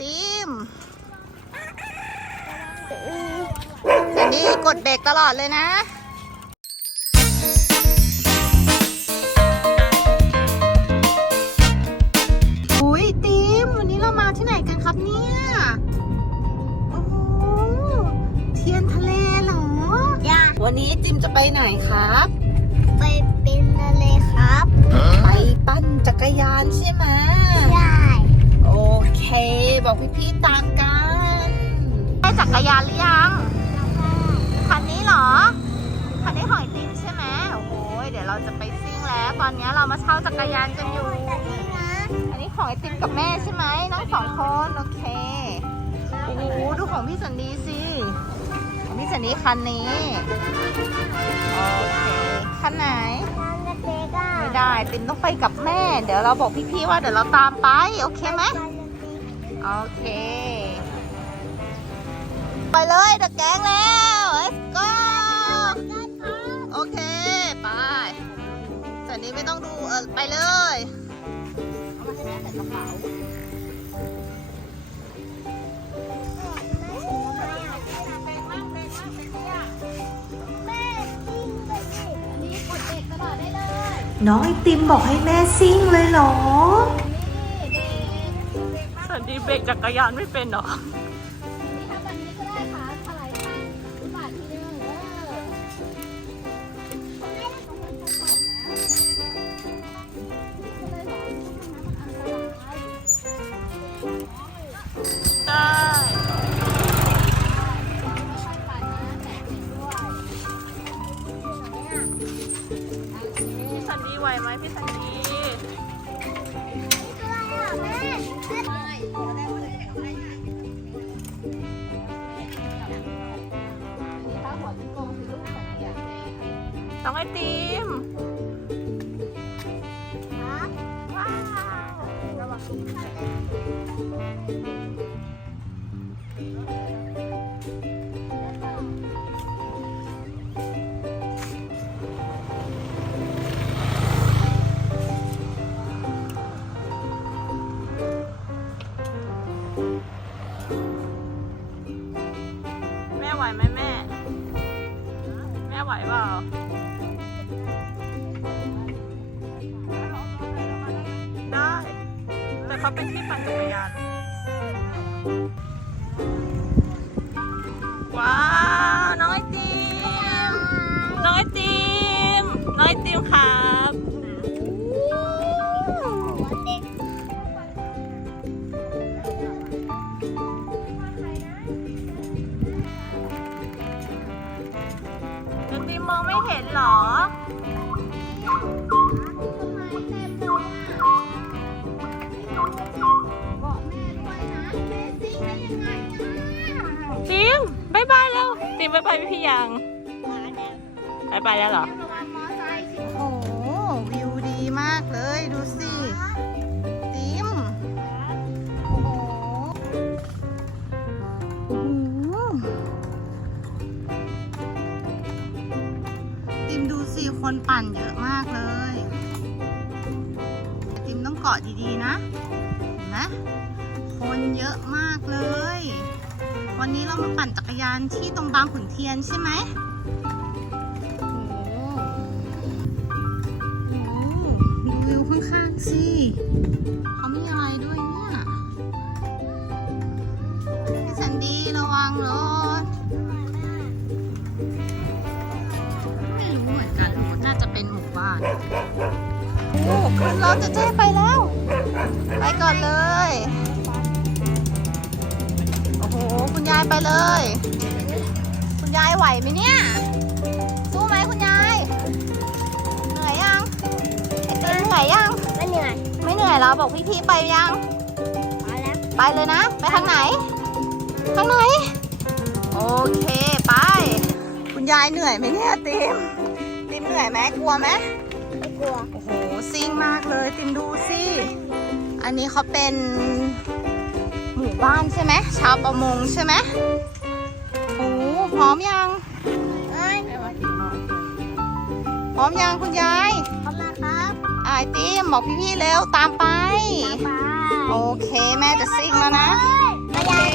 ติมแซนดี้กดเบรกตลอดเลยนะอุ้ยติมวันนี้เรามาที่ไหนกันครับเนี่ยโอ้โหเทียนทะเลเหรอ ย่าวันนี้ติมจะไปไหนครับ ไปเป็นอะไรครับ ไปปั้นจักรยานใช่ไหมได้โอ เค บอกพี่ๆตามกันได้จักรยานหรือยัง คันนี้เหรอ คันนี้ของไอติมใช่ไหมโอ้โหเดี๋ยวเราจะไปซิ่งแล้ว ตอนนี้เรามาเช่าจักรยานกันอยู่ อันนี้ของไอติมกับแม่ใช่ไหมน้องสองคนโอเคโอ้โหดูของพี่สันดีสิของพี่สันดีคันนี้โอเคคันไหนไม่ได้ ติมต้องไปกับแม่ เดี๋ยวเราบอกพี่ๆว่าเดี๋ยวเราตามไป โอเคไหม โอเค ไปเลยเดอะแกงแล้ว let's go โอเค ไปสันนี้ไม่ต้องดูเออไปเลยเอามาให้แม่ใส่กระเป๋าน้องไอติมบอกให้แม่ซิ่งเลยเหรอ นดีเบรกจักรยานไม่เป็นหรอ น้องไอติมว้าว เป็นที่ปั่นจักรยาน ว้าวน้องไอติมน้องไอติมน้องไอติมครับไอยติมมองไม่เห็นหรอายบายแล้วติมบายบายพี่ยังบายบายแล้วเหรอ โอ้โหวิวดีมากเลยดูสิติมโอ้โหโอ้โหติมดูสิคนปั่นเยอะมากเลย ติมต้องเกาะดีๆนะ วันนี้เรามาปั่นจักรยานที่ตรงบางขุนเทียนใช่ไหมโอ้โหดูวิวข้างๆสิเขามีอะไรด้วยเนี่ยพี่สันดีระวังรถ ไม่รู้เหมือนกันน่าจะเป็นหมู่บ้าน โอ้ขึ้นรถจะเจ๊ไปแล้ว ไปก่อนเลย คุณยายไปเลย คุณยายไหวไหมเนี่ย สู้ไหมคุณยาย เหนื่อยยังไอติมเหนื่อยยัง ไม่เหนื่อย ไม่เหนื่อยแล้วบอกพี่ทีไปยังพอแล้ว ไปเลยนะ ไปทางไหน ทางไหน โอเคไป คุณยายเหนื่อยไหมเนี่ยติมติมเหนื่อยไหมกลัวไหมไม่กลัว โอ้โหซิ่งมากเลยติมดูสิ อันนี้เขาเป็น หมู่บ้านใช่ไหมชาวประมงใช่ไหมโอ้พร้อมยังพร้อมยังคุณยายพร้อมแล้วครับไอติมบอกพี่ๆแล้วตามไป โอเคแม่จะซิ่งแล้วนะมาเลย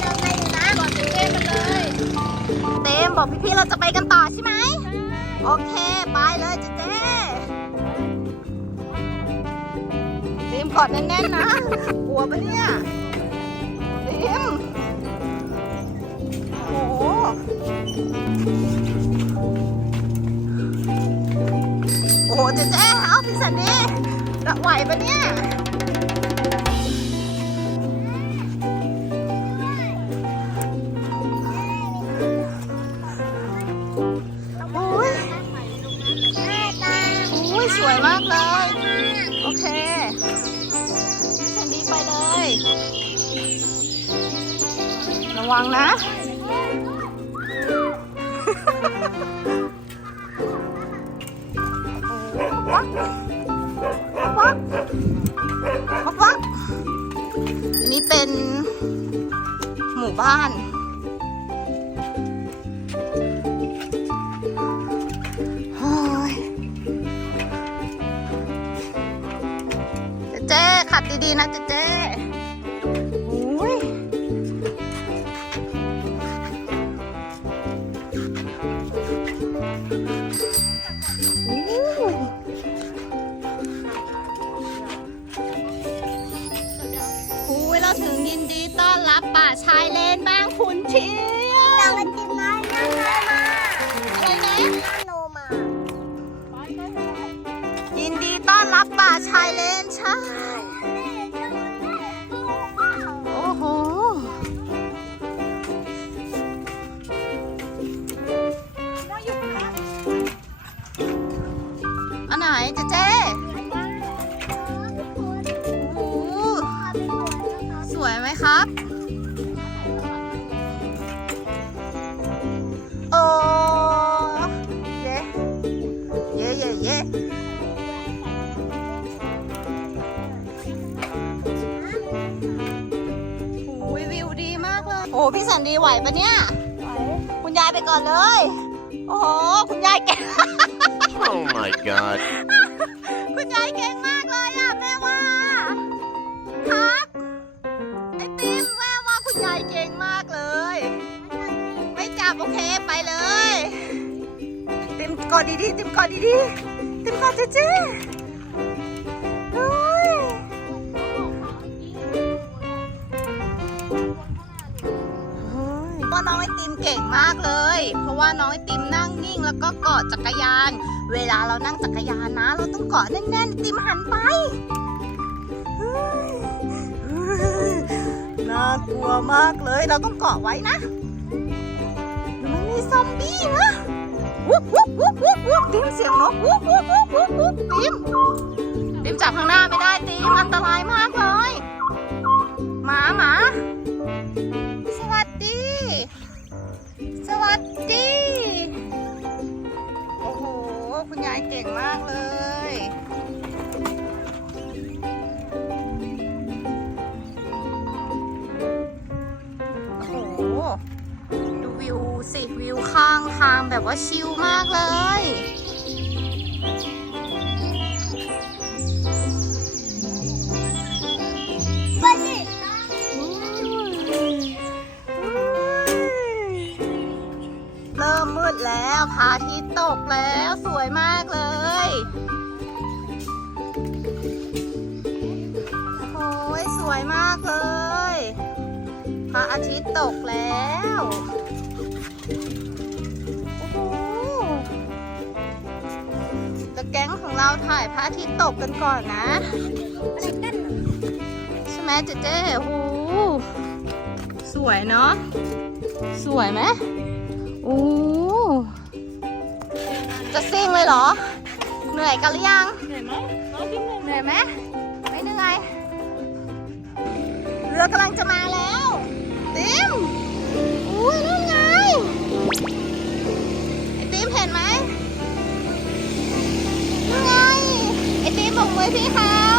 เราไปอนะบอกเต็มเลยเต้มบอกพี่ๆเราจะไปกันต่อใช่ไหมโอเคไปเลยเจ๊เจเต็มกอดแน่นๆนะกลัวปะเนี่ย พี่สันดีจะไหวปะเนี่ยโอ้ยโอ้ยสวยมากเลย โอเคพี่สันดีไปเลย ระวังนะวั บ้าน เจ๊ขับดี ๆ นะเจ๊ ดีต้อนรับป่าชายเลนบ้างคุณเชียเราวไปกินน้ำน้ำมาอะไรนะน้ำโนมายินดีต้อนรับป่าชายเลนใช่โอ้โหอันไหนเจ๊เจ๊ พี่สันดีไหวปะเนี่ยคุณยายไปก่อนเลย โอ้โห คุณยายเก่ง Oh my god. คุณยายเก่งมากเลยอะแม่ว่าครับไอติมแม่ว่าคุณยายเก่งมากเลย ไม่จับโอเคไปเลย ติมกอดดีๆติมกอดดีๆติมกอดเจ๊ๆ เก่งมากเลย เพราะว่าน้องไอติมนั่งนิ่งแล้วก็เกาะจักรยาน เวลาเรานั่งจักรยานนะ เราต้องเกาะแน่นๆไอติมหันไปน่ากลัวมากเลย เราต้องเกาะไว้นะ มันมีซอมบี้นะวุ๊บวุ๊บวุ๊บวุ๊บวุ๊บติมเสียงนกวุ๊บวุ๊บวุ๊บวุ๊บติมติมจับข้างหน้าไม่ได้ติมอันตรายมาก สวัสดี โอ้โห คุณยายเก่งมากเลย โอ้โห ดูวิวสิ วิวข้างทางแบบว่าชิลมากเลย แล้วพระอาทิตย์ตกแล้วสวยมากเลยโอ้ยสวยมากเลยพระอาทิตย์ตกแล้วโอ้โหแต่แก๊งของเราถ่ายพระอาทิตย์ตกกันก่อนนะ ใช่ไหมเจ๊เจ๊โอ้สวยเนาะ สวยไหมโอ้ จะซิ่งเลยเหรอ เหนื่อยกันหรือยัง เหนื่อยไหมเหนื่อยไหมไม่เหนื่อยเรือกำลังจะมาแล้วติมอุ้ยนั่นไงไอติมเห็นไหมนั่นไงไอติมบอกมือพี่เขา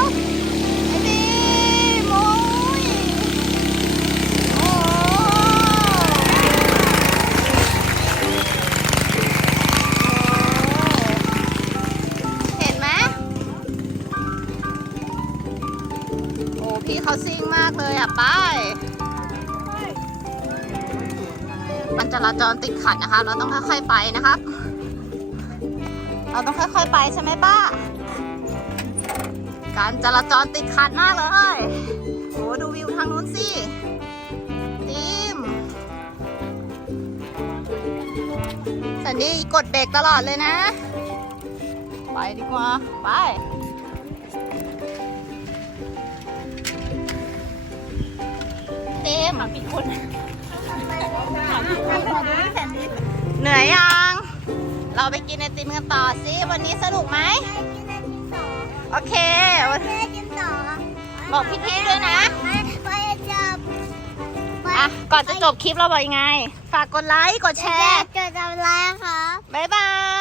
พี่เขาซิ่งมากเลยอะไป้ายไปการจราจรติดขัดนะคะ เราต้องค่อยๆไปนะครับ เราต้องค่อยๆไปใช่ไหมป้า การจราจรติดขัดมากเลยโอ้ดูวิวทางนู้นสิติมสันนี่กดเบรกตลอดเลยนะ ไปดีกว่า ไป เต็มมีคนเหนื่อยยัง เราไปกินไอติมกันต่อสิวันนี้สนุกไหมโอเค บอกพี่ๆด้วยนะไปจะอะก่อนจะจบคลิปเราบอกยังไง ฝากกดไลค์ กดแชร์จะทำอะไรครับบ๊ายบายบาย